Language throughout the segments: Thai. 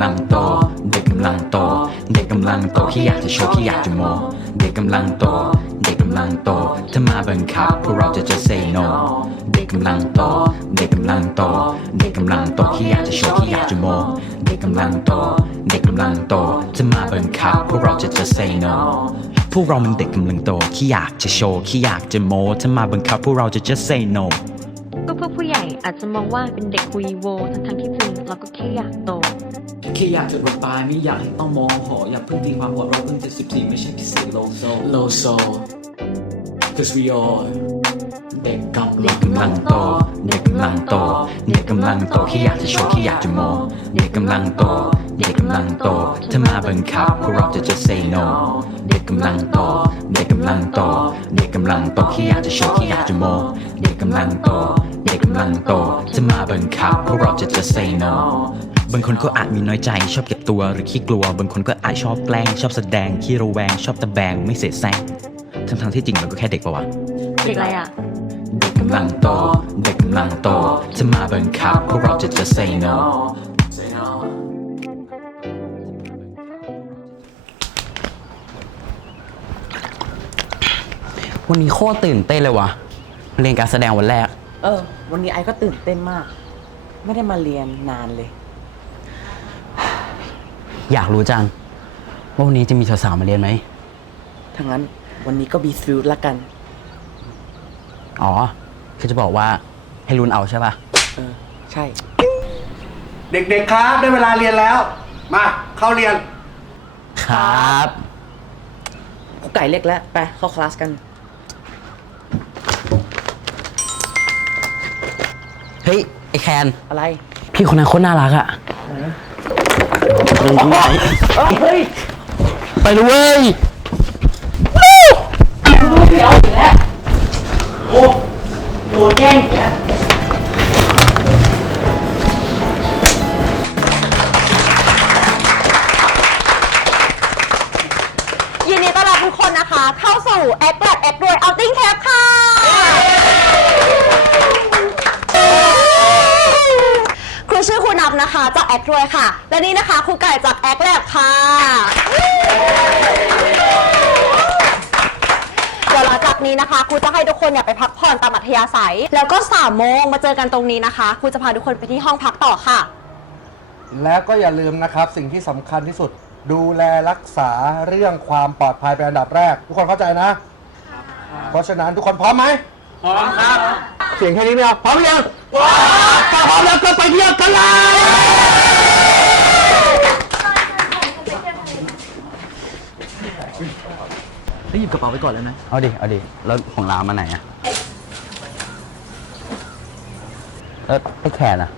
ำลังโต เด็กกำลังโต เด็กกำลังโตแค่อยากจะโชว์แค่อยากจะโมเด็กกำลังโต เด็กกำลังโตถ้ามาบังคับพวกเราจะจะ say no เด็กกำลังโต เด็กกำลังโต เด็กกำลังโตแค่อยากจะโชว์แค่อยากจะโมเด็กกำลังโต เด็กกำลังโตถ้ามาบังคับพวกเราจะจะ say no พวกเรามันเด็กกำลังโตแค่อยากจะโชว์แค่อยากจะโมถ้ามาบังคับพวกเราจะ just say no ก็พวกผู้ใหญ่อาจจะมองว่าเป็นเด็กวีโวทั้งทั้งๆที่จริงเราก็แค่อยากโต แค่อยากจะระบายไม่อยากให้ต้องมองหออยากเพิ่งตีความว่าเราเพิ่งจะสิบสี่ไม่ใช่พิเศษโลโซโลโซ cause we all เด็กกำเด็ลักงกำลังโต เด็กกำลังโต เด็กกำลังโตแค่อยากจะโชว์แค่อยากจะโมเด็กกำลังโต เด็กกำลังโตถ้ามาบังคับพวกเราจะจะ say no เด็กกำลังโต เด็กกำลังโต เด็กกำลังโตแค่อยากจะโชว์แค่อยากจะโมเด็กกำลังโต เด็กกำลังโตถ้ามาบังคับพวกเราจะจะ say no บางคนก็อาจมีน้อยใจชอบเก็บตัวหรือขี้กลัว บางคนก็อาจชอบแกล้ง ชอบแสดงขี้ระแวง ชอบตะแบงไม่เสแสร้งทั้งๆที่จริงเราก็แค่เด็กปะวะเด็กอะไรอะเด็กกำลังโต เด็กกำลังโตจะมาบังคับพวกเราจะจะ say no say no วันนี้โคตรตื่นเต้นเลยวะเรียนการแสดงวันแรก เออ วันนี้ไอก็ตื่นเต้นมาก ไม่ได้มาเรียนนานเลย อยากรู้จัง ว่าวันนี้จะมีสาวๆมาเรียนไหมทั้างนั้นวันนี้ก็บีฟิลละกัน อ๋อ คือจะบอกว่าให้รุนเอาใช่ปะเออ ใช่ เด็กๆครับ ได้เวลาเรียนแล้ว มา เข้าเรียน ครับครูไก่เรียกแล้ว ไป เข้าคลาสกัน เฮ้ย ไอแคน อะไร พี่คนนั้นโคตรน่ารักอะ เฮ้ยไปเลยเว้ยโดนแย่งแกยินดีต้อนรับทุกคนนะคะ เข้าสู่ a c t แอ c รวย Outing Cap ค่ะครู ชื่อครูนับนะคะจากแอ t รวยค่ะ และนี่นะคะครูไก่จากแอ l แลบค่ะเดี๋ยวหลังจากนี้นะคะครูจะให้ทุกคนเนี่ยไปพักผ่อนตามอัธยาศัย แล้วก็สามโมงมาเจอกันตรงนี้นะคะครูจะพาทุกคนไปที่ห้องพักต่อค่ะ แล้วก็อย่าลืมนะครับ สิ่งที่สำคัญที่สุด ดูแลรักษาเรื่องความปลอดภัยเป็นอันดับแรก ทุกคนเข้าใจนะ เพราะฉะนั้นทุกคนพร้อมไหมพร้อมครับ เสียงแค่นี้เนี่ยพร้อมหรือยังพร้อม ถ้าพร้อมแล้วก็ไปเรียนกันเลยได้หยิบกระเป๋าไปก่อนแล้วนะ เอาดิ เอาดิ แล้วของร้านมาไหนอะแล้วไอ้แขนอะ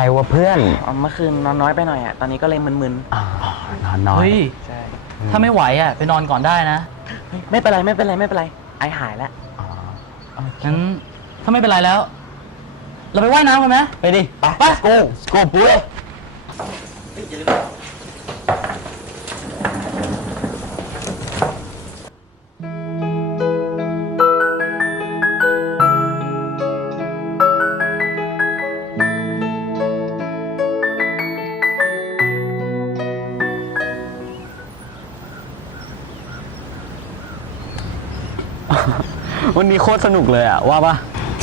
เป็นไรวะเพื่อนอ๋อเมื่อคืนนอนน้อยไปหน่อยอะ ตอนนี้ก็เลยมึนอ๋อนอนน้อยเฮ้ย ๆ ใช่ ถ้าไม่ไหวอะไปนอนก่อนได้นะ เฮ้ยไม่เป็นไรไม่เป็นไรไม่เป็นไร ไอหายแล้วงั้นถ้าไม่เป็นไรแล้ว เราไปว่ายน้ำกันไหมไปดิ ไป ไปโก้โก้ปุ้ย วันนี้โคตรสนุกเลยอะว่าปะ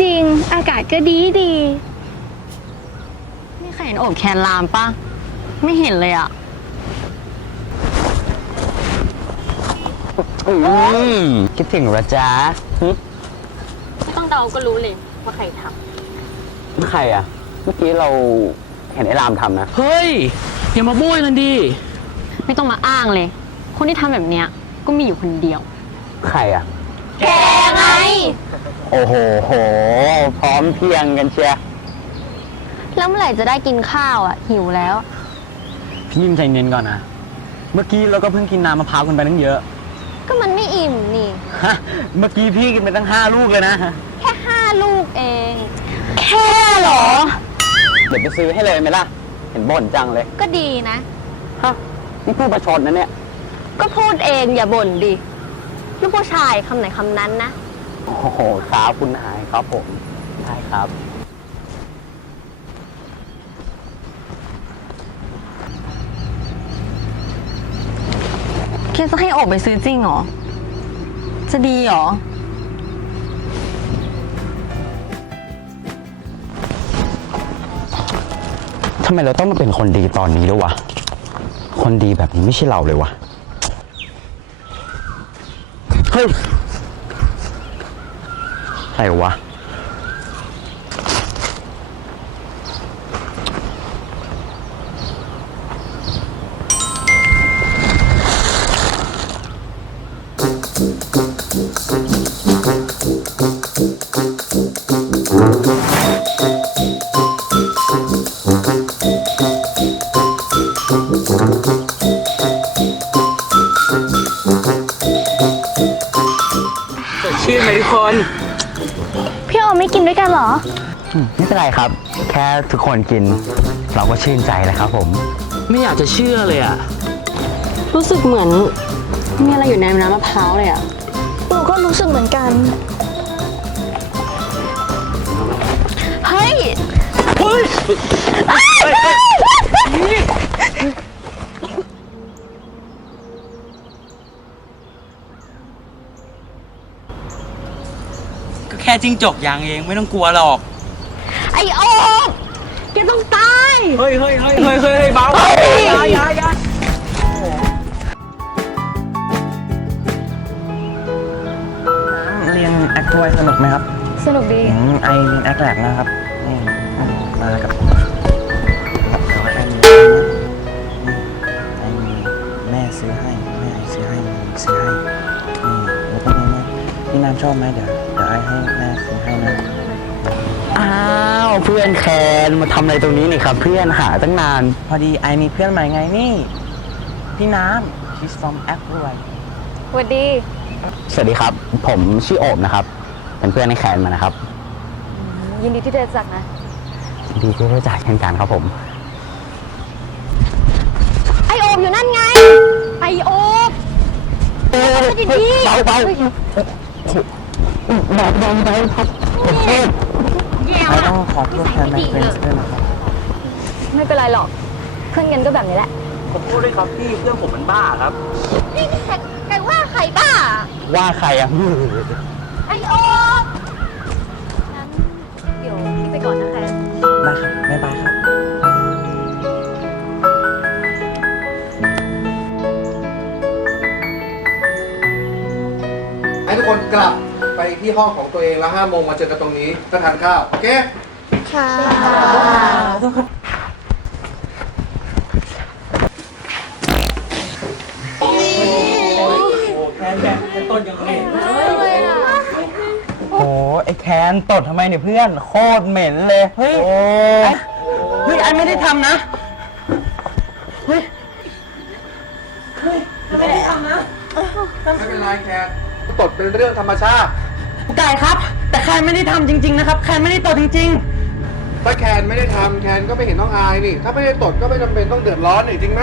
จริง อากาศก็ดีดีไม่เคยเห็นโอบแคนรามปะไม่เห็นเลยอะอืมคิดถึงเหระจ๊ะหึไม่ต้องเดาก็รู้เลยว่าใครทใครอะเมื่อกี้เราเห็นไอ้รามทำนะ เฮ้ย อย่ามาบุ้ยกันดิำไม่ต้องมาอ้างเลย คนที่ทำแบบเนี้ยก็มีอยู่คนเดียว ใครอะ แกไง โอ้โหโห พร้อมเพรียงกันเชียร์แล้วเมื่อไหร่จะได้กินข้าวอะ หิวแล้ว พี่ยิมใจเย็นก่อนนะ เมื่อกี้เราก็เพิ่งกินน้ำมะพร้าวกันไปตั้งเยอะ ก็มันไม่อิ่มนี่ ฮะ เมื่อกี้พี่กินไปตั้งห้าลูกเลยนะ แค่ห้าลูกเอง แค่เหรอ เดี๋ยวไปซื้อให้เลยไหมล่ะ เห็นบ่นจังเลย ก็ดีนะ ฮะ นี่พูดประชดนะเนี่ย ก็พูดเองอย่าบ่นดิ ลูกผู้ชายคำไหนคำนั้นนะ โอ้โหครับคุณนายครับผมใช่ครับ คิดจะให้ออกไปซื้อจริงเหรอ จะดีเหรอ ทำไมเราต้องมาเป็นคนดีตอนนี้ด้วยวะ คนดีแบบนี้ไม่ใช่เราเลยวะ เฮ้ยใครวะ พี่โอไม่กินด้วยกันเหรอ ไม่เป็นไรครับ แค่ทุกคนกิน เราก็ชื่นใจแล้วครับผม ไม่อยากจะเชื่อเลยอะ รู้สึกเหมือนมีอะไรอยู่ในน้ำมะพร้าวเลยอะหนูก็รู้สึกเหมือนกัน เฮ้ยก็แค่ จิ้งจกยางเองไม่ต้องกลัวหรอก ไอโอมแกต้องตาย เฮ้ยเฮ้ยเฮ้ยเฮ้ยเฮ้ยเบาอย่าอย่าอย่าเรียนแอคด้วยสนุกไหมครับสนุกดี อืมไอเรียนแอคแรกนะครับนี่มากับแต่ว่าไอมีไอมีแม่ซื้อให้แม่ซื้อให้ซื้อให้นี่แล้วก็นี่นะพี่น้ำชอบไหมเดี๋ยวเดี๋ยว ไอให้แม่ซื้อให้นะอ้าวเพื่อนแคนมาทำอะไรตรงนี้นี่ครับ เพื่อนหาตั้งนาน พอดีไอมีเพื่อนใหม่ไงนี่ พี่น้ำ she's from a c t ด้วยสวัสดี สวัสดีครับ ผมชื่อโอบนะครับ เป็นเพื่อนในแคนมานะครับ ยินดีที่ได้รู้จักนะยินดีที่รู้จักเช่นกันครับผม ไอโอมอยู่นั่นไง ไอโอมเออดีดีเบาเบาเบาเบาเบาครับขอโทษแย่ไอต้องขอโทษแทนแม่เฟรนด์ด้วยนะครับไม่เป็นไรหรอก เพื่อนกันก็แบบนี้แหละ ผมพูดเลยครับพี่เพื่อนผมมันบ้าครับ นี่นี่ใครใครว่าใครบ้า ว่าใครอะ ไอโอม ห้องของตัวเองแล้วห้าโมงมาเจอกันตรงนี้ก็ทานข้าว โอเค ค่ะ โอ้ไอแคนตดทำไมเนี่ยเพื่อน โคตรเหม็นเลย เฮ้ยไอ้เฮ้ยไอไม่ได้ทำนะ ไม่เป็นไรแคทตดเป็นเรื่องธรรมชาติ ไก่ครับ แต่แคนไม่ได้ทำจริง ๆ นะครับ แคนไม่ได้ตดจริง ถ้าแคนไม่ได้ทำแคนก็ไม่เห็นต้องอายนี่ ถ้าไม่ได้ตดก็ไม่จำเป็นต้องเดือดร้อนนี่จริงไหม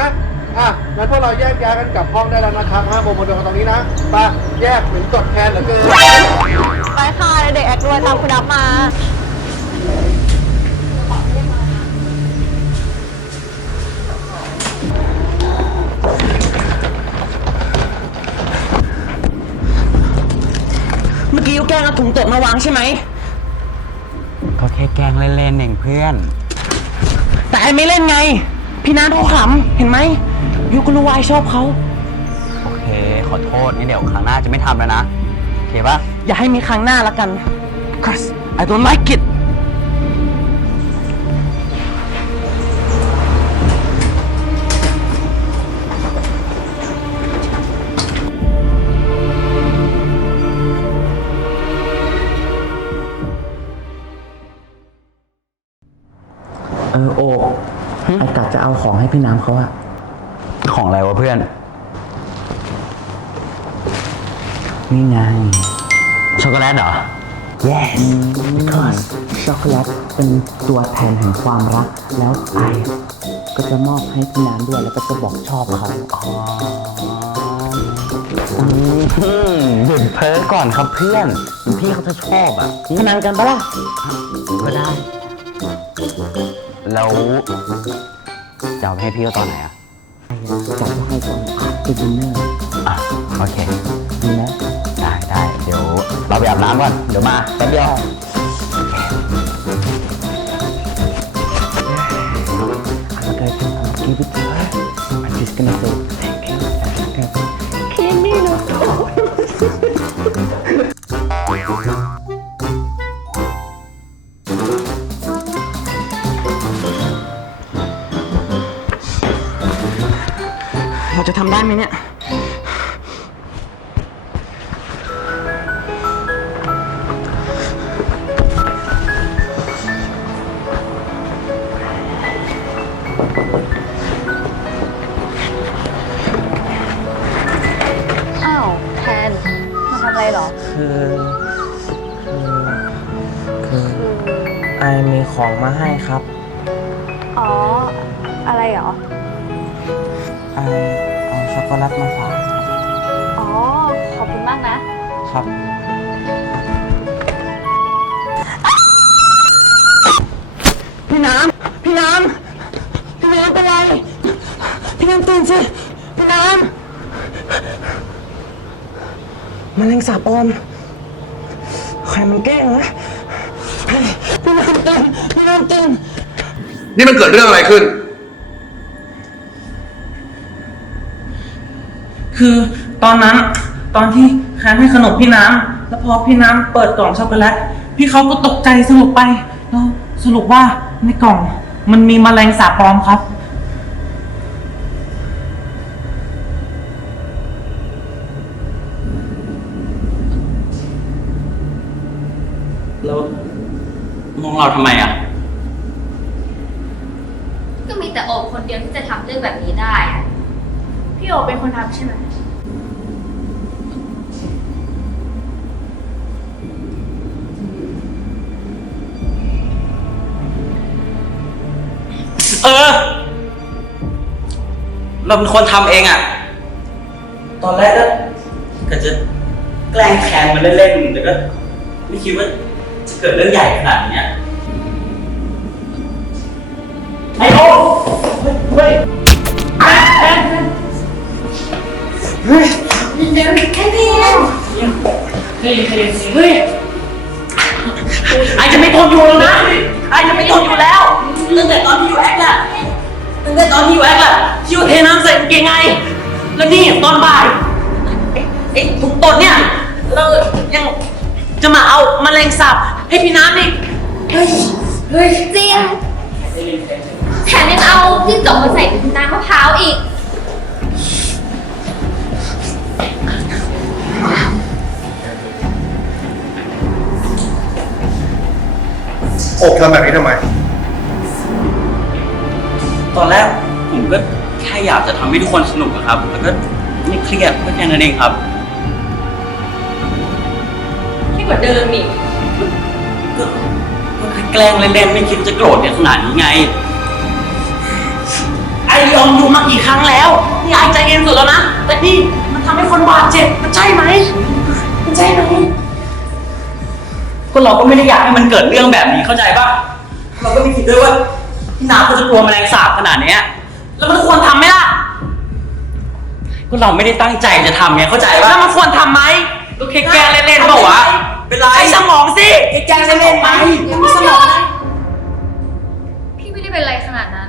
อะงั้นพวกเราแยกย้ายกันกลับห้องได้แล้วนะครับห้าโมงมาเจอกันตรงนี้นะไปแยกเหมือนตดแคนเหลือเกิน ไปค่ะเด็กแอดด้วยตามคุณดับมา ล้งเอาถุงตดมาวางใช่ไหม ก็แค่แกล้งเล่นๆเองเพื่อน แต่ไอไม่เล่นไง พี่น้าเขาขำเห็นไหมยูก็รู้ว่าไอชอบเขา โอเค ขอโทษงั้นเดี๋ยวครั้งหน้าจะไม่ทำแล้วนะ โอเคปะอย่าให้มีครั้งหน้าละกัน cause I don't like it เออโอไอกะจะเอาของให้พี่น้ำเขาอะของอะไรวะเพื่อน นี่ไง ช็อกโกแลตเหรอ yes because ช็อกโกแลตเป็นตัวแทนแห่งความรัก แล้วไอก็จะมอบให้พี่น้ำด้วยแล้วก็จะบอกชอบเขาอืมหยุดเพ้อก่อนครับเพื่อน พี่เขาจะชอบอะพนันกันปะล่ะก็ได้ แล้วจะเอาไปให้พี่เขาตอนไหนอะจัดให้ตอนพักดินเนอร์อะโอเค ดีนะได้ได้เดี๋ยวเราไปอาบน้ำก่อน เดี๋ยวมาแป๊บเดียว I'm gonna give it to her I'm just gonna say เนี่ย มะเร็งสาบอมใครมันแกล้งวะเฮ้ยพี่น้ำตื่นพี่น้ำตื่นนี่มันเกิดเรื่องอะไรขึ้น คือตอนนั้นตอนที่แคนให้ขนมพี่น้ำแล้วพอพี่น้ำเปิดกล่องช็อกโกแลตพี่เขาก็ตกใจสรุปไปแล้วสรุปว่าในกล่อง มันมีแมลงสาบปลอมครับ แล้วมองเราทำไมอะ ก็มีแต่โอบคนเดียวที่จะทำเรื่องแบบนี้ได้อะพี่โอเป็นคนทำใช่ไหมเออ เราเป็นคนทำเองอะ ตอนแรกก็ก็จะแกล้งแคนมันเล่นๆแต่ก็ไม่คิดว่า จะเกิดเรื่องใหญ่ขนาดเนี้ยไอโอเฮ้ยเฮ้ยแคนเฮ้ยเดี๋ยวแค่นี้เองเฮ้ยเฮ้ยเฮ้ยไอจะไม่ทนอยู่แล้วนะไอจะไม่ทนอยู่แล้วตั้งแต่ตอนที่อยู่แอคอะตั้งแต่ตอนที่อยู่แอคอะที่อยู่เทน้ำใส่กางเกงไง แล้วนี่ตอนบ่ายไอไอ้ถุงตดเนี่ยเรายัง จะมาเอาแมลงสาบให้พี่น้ำอีกเฮ้ยเฮ้ยจริงแถมยังเอาที่จกมาใส่น้ำมะพร้าวอีก โอบทำแบบนี้ทำไม ตอนแรกผมก็แค่อยากจะทำให้ทุกคนสนุกอะครับ แล้วก็ไม่เครียดก็แค่นั้นเองครับที่ กว่าเดิมอีก ก็ก็แค่แกล้งเล่นๆไม่คิดว่าจะโกรธเนี่ยขนาดนี้ไง ไอยอมดูมากี่ครั้งแล้ว นี่ไอใจเย็นสุดแล้วนะ แต่นี่มันทำให้คนบาดเจ็บ มันใช่ไหมมันใช่ไหมก็เราก็ไม่ได้อยากให้มันเกิดเรื่องแบบนี้เข้าใจป่ะ เราก็ไม่คิดด้วยว่าพี่นาเขาจะกลัวแมลงสาบขนาดเนี้ยแล้วมันควรทำไหมล่ะ ก็เราไม่ได้ตั้งใจจะทำไงเข้าใจป่ะแล้วมันควรทำไหมก็แค่แกล้งเล่นๆเปล่าวะ เป็นไรใช้สมองสิแกล้งเล่นๆไหมสมอง พี่ไม่ได้เป็นอะไรขนาดนั้น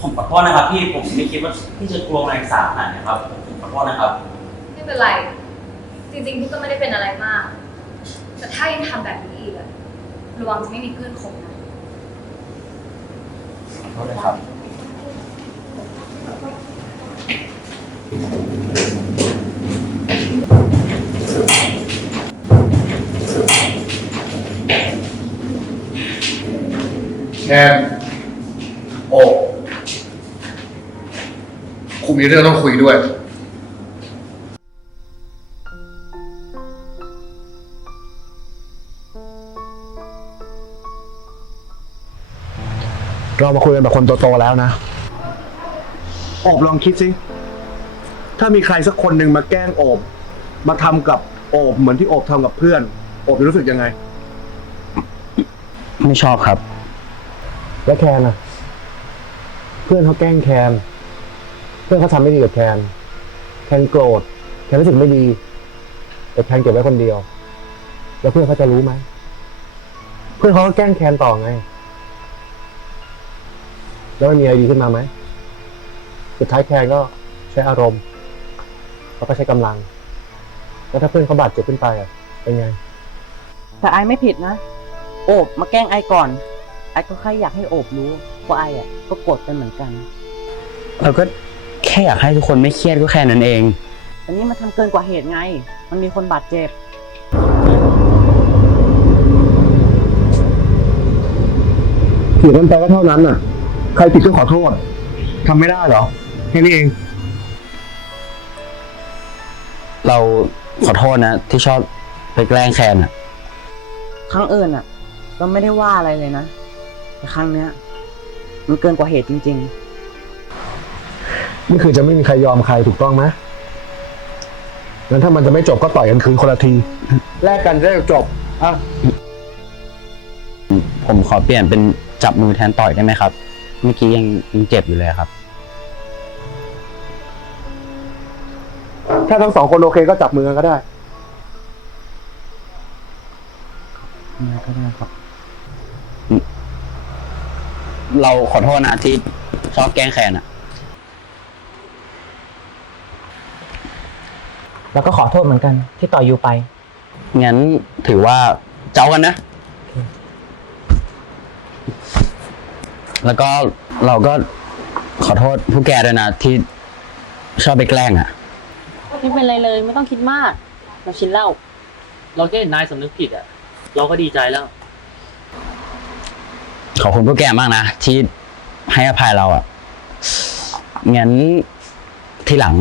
ผมขอโทษนะครับ พี่ผมไม่คิดว่าพี่จะกลัวแมลงสาบขนาดนี้ครับผมขอโทษนะครับ ไม่เป็นไร จริงๆพี่ก็ไม่ได้เป็นอะไรมาก แต่ถ้ายังทำแบบนี้อีกอะระวังจะไม่มีเพื่อนคบนะขอโทษเลยครับ เช่นโอ้คุณมีเรื่องต้องคุยด้วย เรามาคุยกันแบบคนโตๆแล้วนะ โอบลองคิดสิ ถ้ามีใครสักคนหนึ่งมาแกล้งโอบ มาทำกับโอบเหมือนที่โอบทำกับเพื่อน โอบจะรู้สึกยังไง ไม่ชอบครับ แล้วแคนอะเพื่อนเขาแกล้งแคน เพื่อนเขาทำไม่ดีกับแคน แคนโกรธ แคนรู้สึกไม่ดี แต่แคนเก็บไว้คนเดียว แล้วเพื่อนเขาจะรู้ไหม เพื่อนเขาก็แกล้งแคนต่อไง แล้วมันมีอะไรดีขึ้นมาไหม สุดท้ายแคนก็ใช้อารมณ์แล้วก็ใช้กำลัง แล้วถ้าเพื่อนเขาบาดเจ็บขึ้นไปอะเป็นไง แต่ไอไม่ผิดนะ โอบมาแกล้งไอก่อน ไอก็แค่อยากให้โอบรู้ว่าไออะก็โกรธเป็นเหมือนกัน เราก็แค่อยากให้ทุกคนไม่เครียดก็แค่นั้นเอง อันนี้มันทำเกินกว่าเหตุไง มันมีคนบาดเจ็บผิดกันไปก็เท่านั้นน่ะ ใครผิดก็ขอโทษทำไม่ได้เหรอ แค่นี้เอง เราขอโทษนะ ที่ชอบไปแกล้งแคนอะ ครั้งอื่นอะ ก็ไม่ได้ว่าอะไรเลยนะ แต่ครั้งเนี้ย มันเกินกว่าเหตุจริงๆนี่คือจะไม่มีใครยอมใครถูกต้องไหมงั้นถ้ามันจะไม่จบก็ต่อยกันคืนคนละที แลกกันจะได้จบอะผมขอเปลี่ยนเป็นจับมือแทนต่อยได้ไหมครับ เมื่อกี้ยังยังเจ็บอยู่เลยครับ ถ้าทั้งสองคนโอเคก็จับมือกันก็ได้ก็ได้ครับ เราขอโทษนะที่ชอบแกล้งแคนอะแล้วก็ขอโทษเหมือนกันที่ต่อยูไป งั้นถือว่าเจ้ากันนะ แล้วก็เราก็ขอโทษผู้แกด้วยนะที่ชอบไปแกล้งอะไม่เป็นไรเลยไม่ต้องคิดมาก เราชินเหล้า เราแค่เห็นนายสำนึกผิดอะ เราก็ดีใจแล้ว ขอบคุณผู้แกมากนะ ที่ให้อภัยเราอะงั้นที่หลัง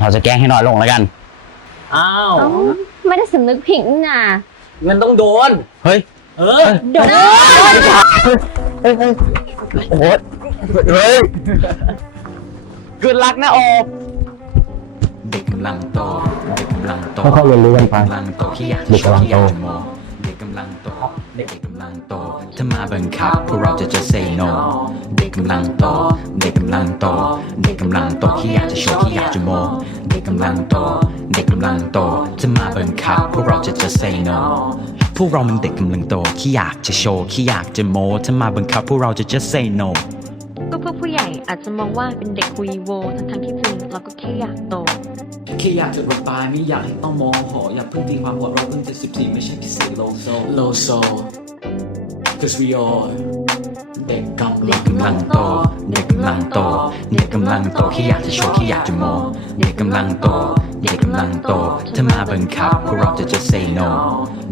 เราจะแกล้งให้น้อยลงแล้วกัน อ้าว ไม่ได้สำนึกผิดนี่นามันต้องโดน เฮ้ย เออ โดนโอ้โหเฮ้ยเกิดรักนะโอบเด็กกำลังโต เด็กกำลังโตค่อยๆเรียนรู้กันไป เด็กกำลังโตที่อยากเด็กกำลังโตเด็กกำลังโตเด็กกำลัง โตถ้ามาบังคับพวกเราจะจะ say no เด็กกำลังโต เด็กกำลังโต เด็กกำลังโตที่อยากจะโชว์ที่อยากจะโมเด็กกำลังโต เด็กกำลังโตถ้ามาบังคับพวกเราจะจะ say no พวกเรามันเด็กกำลังโตที่อยากจะโชว์ที่อยากจะโมถ้ามาบังคับพวกเราจะจะ say no ก็พวกผู้ใหญ่อาจจะมองว่าเป็นเด็กวีโวทั้งๆที่จริงเราก็แค่อยากโตแค่อยากจะระบายไม่อยากให้ต้องมองหออย่าเพิ่งตีความโหดเราเพิ่งจะสิบสี่ไม่ใช่พิเศษโลโซโลโซ cause we are เด็กกำลังกำลังโต เด็กกำลังโต เด็กกำลังโตที่อยากจะโชว์ที่อยากจะโมเด็กกำลังโต เด็กกำลังโต ถ้ามาบังคับพวกเราจะจะ say no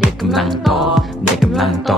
เด็กกำลังโต เด็กกำลังโต